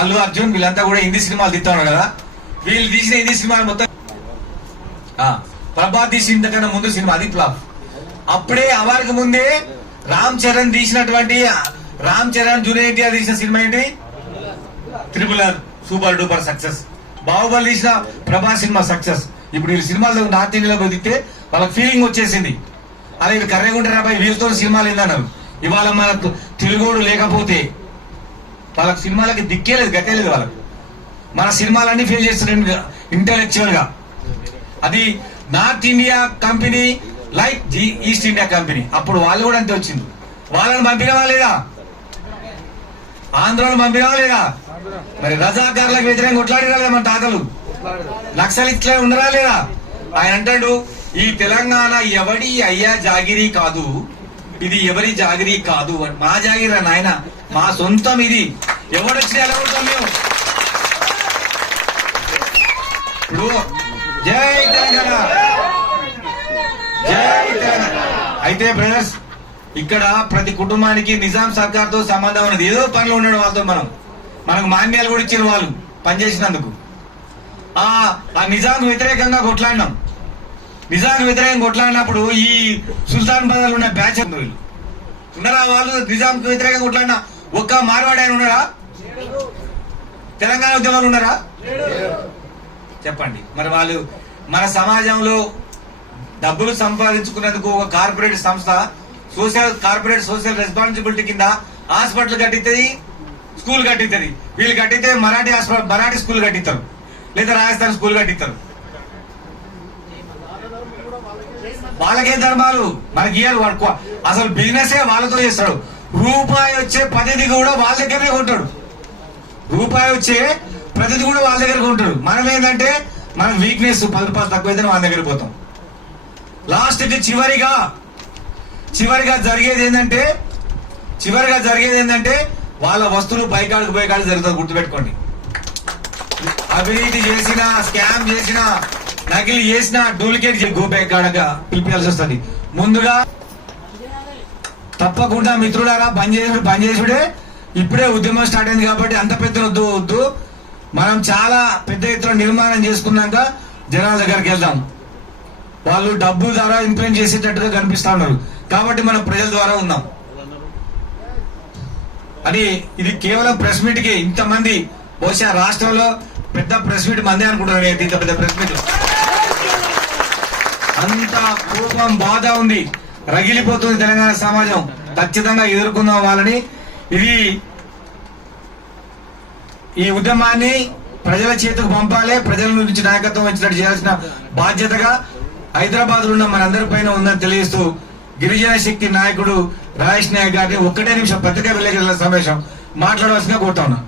అల్లు అర్జున్ వీళ్ళంతా కూడా హిందీ సినిమాలు తీస్తున్నారు కదా? వీళ్ళు తీసిన హిందీ సినిమాలు మొత్తం ప్రభా తీసిన ఇంతకన్నా ముందు సినిమా అది ఫ్లాప్. అప్పుడే అవారికి ముందే రామ్ చరణ్ తీసినటువంటి రామ్ చరణ్ జూనియర్ ఎన్టీఆర్ తీసిన సినిమా ఏంటి? Triple R super duper success Baahubali తీసిన ప్రభాస్ సినిమా సక్సెస్ ఇప్పుడు వీళ్ళు సినిమాలు నార్త్ ఇండియాలో కుదిరితే వాళ్ళకి ఫీలింగ్ వచ్చేసింది. అలా వీళ్ళు కర్రెగుంటే రాబాయి వీళ్ళతో సినిమాలు ఏందన్నారు? ఇవాళ మన తెలుగోడు లేకపోతే వాళ్ళకి సినిమాలకి దిక్కే లేదు గతే లేదు వాళ్ళకి. మన సినిమాలన్నీ ఫెయిల్ చేస్తున్నాడు ఇంటలెక్చువల్గా. అది north India company like east India company. అప్పుడు వాళ్ళు కూడా అంతే వచ్చింది. వాళ్ళని పంపినవా లేదా? ఆంధ్రాను పంపినవా లేదా? మరి రజాకారులకు వ్యతిరేకంగా కొట్లాడిరా లేదా మన తాతలు? నక్సలిట్లే ఉండరా లేదా? ఆయన అంటాడు ఈ తెలంగాణ ఎవడి అయ్యా జాగిరి కాదు. ఇది ఎవరి జాగిరి కాదు. అని. మా జాగిరా నాయన మా సొంతం ఇది. ఎవడొచ్చినా ఎలా కొడతాం మేము? ఇప్పుడు జై తెలంగాణ. జై తెలంగాణ. అయితే బ్రదర్స్ ఇక్కడ ప్రతి కుటుంబానికి నిజాం సర్కార్తో సంబంధం ఉన్నది. ఏదో పనులు ఉండడం వాళ్ళతో మనం. మనకు మాన్యాలు కూడా ఇచ్చిన వాళ్ళు పనిచేసినందుకు. ఆ ఆ నిజాం వ్యతిరేకంగా కొట్లాడినాం. నిజాం వ్యతిరేకంగా కొట్లాడినప్పుడు ఈ సుల్తాన్ బదల్ ఉన్న బ్యాచ్ ఉన్నారా వాళ్ళు? నిజాంకి వ్యతిరేకంగా కొట్లాడినా? ఒక్క మార్వాడు ఆయన ఉన్నారా తెలంగాణ ఉద్యమాలు ఉన్నారా? చెప్పండి. మరి వాళ్ళు మన సమాజంలో డబ్బులు సంపాదించుకునేందుకు ఒక కార్పొరేట్ సంస్థ సోషల్ కార్పొరేట్ సోషల్ రెస్పాన్సిబిలిటీ కింద హాస్పిటల్ కట్టిస్తుంది స్కూల్ కట్టిస్తుంది వీళ్ళు కట్టితే మరాఠీ హాస్పిటల్ మరాఠీ స్కూల్ కట్టిస్తారు లేదా రాజస్థాన్ స్కూల్ కట్టిస్తారు వాళ్ళకే ధర్మాలు? మనకి ఇయ్యాలి వాడు. అసలు బిజినెస్ వాళ్ళతో చేస్తాడు. రూపాయి వచ్చే పద్ధతి కూడా వాళ్ళ దగ్గరే కొంటాడు. రూపాయి వచ్చే ప్రతిది కూడా వాళ్ళ దగ్గర ఉంటాడు మనం ఏంటంటే మనం వీక్నెస్ పది రూపాయలు తక్కువైతే వాళ్ళ దగ్గర పోతాం. లాస్ట్కి చివరిగా చివరిగా జరిగేది ఏంటంటే చివరిగా జరిగేది ఏంటంటే వాళ్ళ వస్తువులు బైకాడికి పైకాడు జరుగుతుంది గుర్తుపెట్టుకోండి. అవినీతి చేసిన స్కామ్ చేసిన నకిలీ చేసిన డూప్లికేట్ గోపేకాడగా పిలిపించాల్సి వస్తుంది. ముందుగా తప్పకుండా మిత్రులారా బంద్ చేసుడు బంద్ చేసుడే. ఇప్పుడే ఉద్యమం స్టార్ట్ అయింది కాబట్టి అంత పెద్ద వద్దు వద్దు. మనం చాలా పెద్ద ఎత్తున నిర్మాణం చేసుకున్నాక జనాల దగ్గరికి వెళ్దాం. వాళ్ళు డబ్బు ద్వారా ఇంప్లిమెంట్ చేసేటట్టుగా కనిపిస్తా ఉన్నారు. కాబట్టి మనం ప్రజల ద్వారా ఉన్నాం. అని ఇది కేవలం ప్రెస్ మీట్కి ఇంతమంది బహుశా రాష్ట్రంలో పెద్ద ప్రెస్ మీట్ మందే అనుకుంటున్నాను నేను ఇంత పెద్ద ప్రెస్ మీట్. అంత కోపం బాధ ఉంది. రగిలిపోతుంది తెలంగాణ సమాజం. ఖచ్చితంగా ఎదుర్కొందాం వాళ్ళని. ఇది ఈ ఉద్యమాన్ని ప్రజల చేతికి పంపాలి ప్రజల నుంచి నాయకత్వం వచ్చినట్టు చేయాల్సిన బాధ్యతగా హైదరాబాద్లో ఉన్న మనందరి పైన ఉందని తెలియజేస్తూ గిరిజన శక్తి నాయకుడు రాజేష్ నాయక్ గారిని ఒక్కటే నిమిషం పత్రికా విలేకరుల సమావేశం మాట్లాడవలసిందిగా కోరుతా ఉన్నా.